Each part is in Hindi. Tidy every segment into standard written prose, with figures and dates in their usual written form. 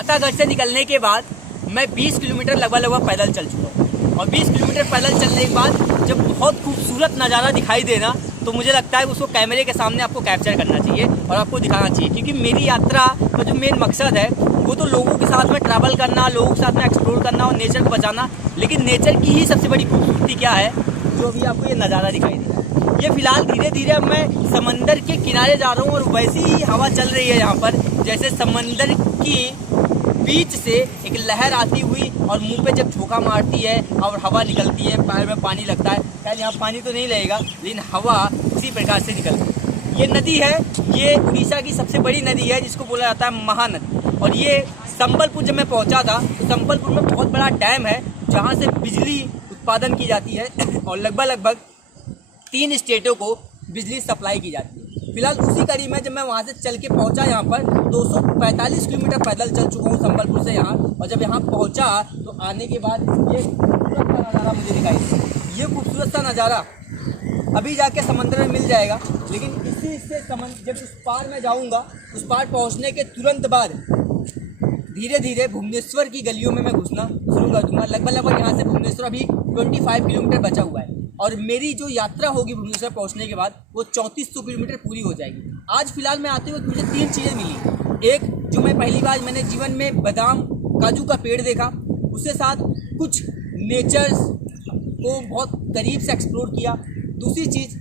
अतः घर से निकलने के बाद मैं 20 किलोमीटर लगभग पैदल चल चुका हूँ। और 20 किलोमीटर पैदल चलने के बाद जब बहुत खूबसूरत नज़ारा दिखाई देना तो मुझे लगता है उसको कैमरे के सामने आपको कैप्चर करना चाहिए और आपको दिखाना चाहिए, क्योंकि मेरी यात्रा का जो मेन मकसद है वो तो लोगों के साथ में ट्रैवल करना, लोगों के साथ में एक्सप्लोर करना और नेचर को बचाना। लेकिन नेचर की ही सबसे बड़ी खूबसूरती क्या है, जो अभी आपको ये नज़ारा दिखाई दे रहा है। ये फिलहाल धीरे धीरे अब मैं समंदर के किनारे जा रहा हूँ और वैसी ही हवा चल रही है यहाँ पर जैसे समंदर की बीच से एक लहर आती हुई और मुंह पे जब झोंका मारती है और हवा निकलती है, पैर में पानी लगता है। खैर यहाँ पानी तो नहीं लगेगा लेकिन हवा उसी प्रकार से निकलती है। ये नदी है, ये उड़ीसा की सबसे बड़ी नदी है जिसको बोला जाता है महानदी। और ये संबलपुर जब मैं पहुँचा था तो संबलपुर में बहुत बड़ा डैम है जहाँ से बिजली उत्पादन की जाती है और लगभग 3 स्टेटों को बिजली सप्लाई की जाती है। फिलहाल उसी कड़ी में जब मैं वहाँ से चल के पहुँचा यहाँ पर 245 किलोमीटर पैदल चल चुका हूँ संबलपुर से यहाँ। और जब यहाँ पहुँचा तो आने के बाद ये खूबसूरत सा नज़ारा मुझे दिखाई दिया। ये खूबसूरत सा नज़ारा अभी जाके समंदर में मिल जाएगा, लेकिन इसी से जब उस पार में जाऊँगा, उस पार पहुँचने के तुरंत बाद धीरे धीरे भुवनेश्वर की गलियों में मैं घुसना शुरू कर दूँगा। लगभग यहाँ से भुवनेश्वर अभी 25 किलोमीटर बचा हुआ है और मेरी जो यात्रा होगी भुवनेश्वर पहुंचने के बाद वो 3400 किलोमीटर पूरी हो जाएगी। आज फिलहाल मैं आते हुए मुझे 3 चीज़ें मिली। एक, जो मैं पहली बार मैंने जीवन में बादाम काजू का पेड़ देखा, उसके साथ कुछ नेचर्स को बहुत करीब से एक्सप्लोर किया। दूसरी चीज़,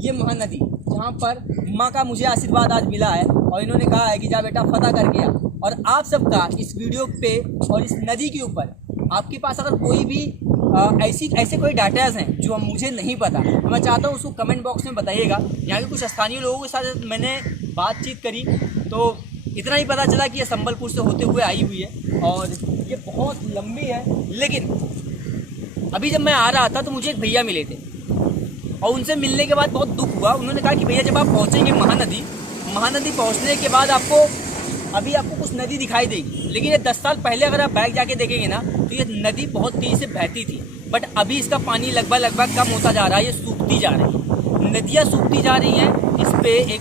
ये महानदी जहाँ पर माँ का मुझे आशीर्वाद आज मिला है और इन्होंने कहा है कि जा बेटा फतह करके आ। और आप सबका इस वीडियो पे और इस नदी के ऊपर आपके पास अगर कोई भी ऐसे कोई डाटाज हैं जो मुझे नहीं पता तो मैं चाहता हूँ उसको कमेंट बॉक्स में बताइएगा। यहाँ के कुछ स्थानीय लोगों के साथ मैंने बातचीत करी तो इतना ही पता चला कि ये संबलपुर से होते हुए आई हुई है और ये बहुत लंबी है। लेकिन अभी जब मैं आ रहा था तो मुझे एक भैया मिले थे और उनसे मिलने के बाद बहुत दुख हुआ। उन्होंने कहा कि भैया जब आप पहुँचेंगे महानदी पहुँचने के बाद आपको कुछ नदी दिखाई देगी, लेकिन ये 10 साल पहले अगर आप बैक जाके देखेंगे ना तो ये नदी बहुत तेज़ी से बहती थी। बट अभी इसका पानी लगभग कम होता जा रहा है, ये सूखती जा रही है, नदियाँ सूखती जा रही हैं। इस पे एक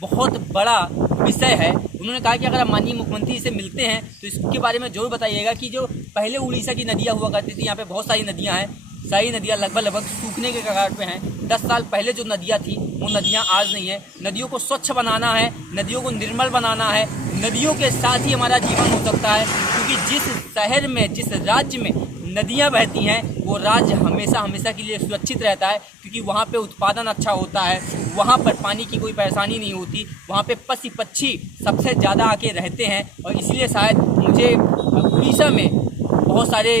बहुत बड़ा विषय है। उन्होंने कहा कि अगर आप माननीय मुख्यमंत्री से मिलते हैं तो इसके बारे में जरूर बताइएगा कि जो पहले उड़ीसा की नदियाँ हुआ करती थी, यहाँ पे बहुत सारी नदियाँ हैं, सारी नदियाँ लगभग सूखने के कगार पे हैं। 10 साल पहले जो नदियाँ थी वो नदियाँ आज नहीं है। नदियों को स्वच्छ बनाना है, नदियों को निर्मल बनाना है। नदियों के साथ ही हमारा जीवन हो सकता है, क्योंकि जिस शहर में, जिस राज्य में नदियाँ बहती हैं वो राज्य हमेशा के लिए सुरक्षित रहता है, क्योंकि वहाँ पे उत्पादन अच्छा होता है, वहाँ पर पानी की कोई परेशानी नहीं होती, वहाँ पे पशु पक्षी सबसे ज़्यादा आके रहते हैं। और इसलिए शायद मुझे उड़ीसा में बहुत सारे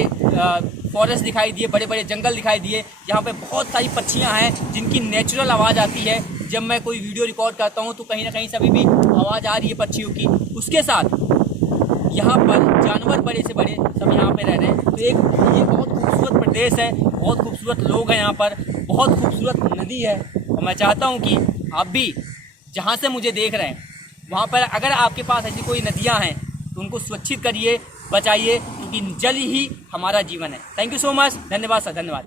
फॉरेस्ट दिखाई दिए, बड़े बड़े जंगल दिखाई दिए, जहाँ पे बहुत सारी पक्षियाँ हैं जिनकी नेचुरल आवाज़ आती है। जब मैं कोई वीडियो रिकॉर्ड करता हूँ तो कहीं ना कहीं सभी भी आवाज़ आ रही है पक्षियों की। उसके साथ यहाँ पर जानवर बड़े से बड़े सब यहाँ पे रह रहे हैं। तो एक ये बहुत खूबसूरत प्रदेश है, बहुत खूबसूरत लोग हैं यहाँ पर, बहुत खूबसूरत नदी है। और मैं चाहता हूँ कि आप भी जहाँ से मुझे देख रहे हैं वहाँ पर अगर आपके पास ऐसी कोई नदियाँ हैं तो उनको सुरक्षित करिए, बचाइए, क्योंकि जल ही हमारा जीवन है। थैंक यू सो मच, धन्यवाद सर, धन्यवाद।